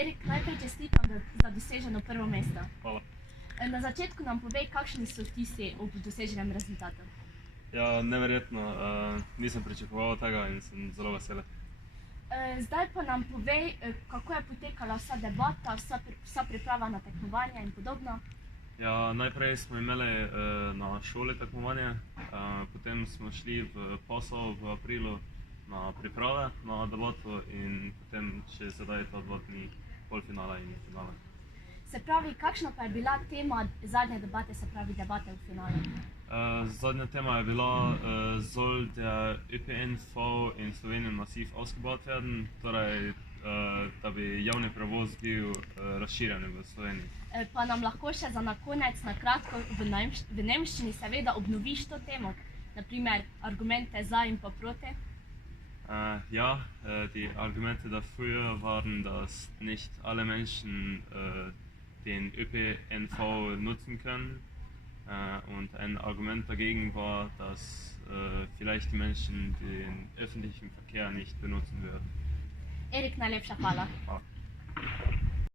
Erik, najprej čestitam za doseženo prvo mesto. Hvala. Na začetku nam povej, kakšni so vtisi ob doseženem rezultatu. Ja, neverjetno. Nisem pričakoval tega in sem zelo vesel. Zdaj pa nam povej, kako je potekala vsa debata, vsa priprava na tekmovanje in podobno. Ja, najprej smo imeli na šoli tekmovanje, potem smo šli v Posel v aprilu na priprave na debato in potem še sedaj ta 2 dni polfinala in finala. Se pravi, kakšna pa je bila tema zadnje debate, se pravi debate v finalu? Zadnja tema je bila soll der ÖPNV in Sloveniji massiv ausgebaut werden, torej da bi javni prevoz bil razširjen v Sloveniji. Pa nam lahko še za na konec na kratko v nemščini seveda obnoviš to temo, naprimer argumente za in pa proti? Ja, die Argumente dafür waren, dass nicht alle Menschen den ÖPNV nutzen können. Und ein Argument dagegen war, dass vielleicht die Menschen den öffentlichen Verkehr nicht benutzen würden. Erik, najlepša hvala. Hvala.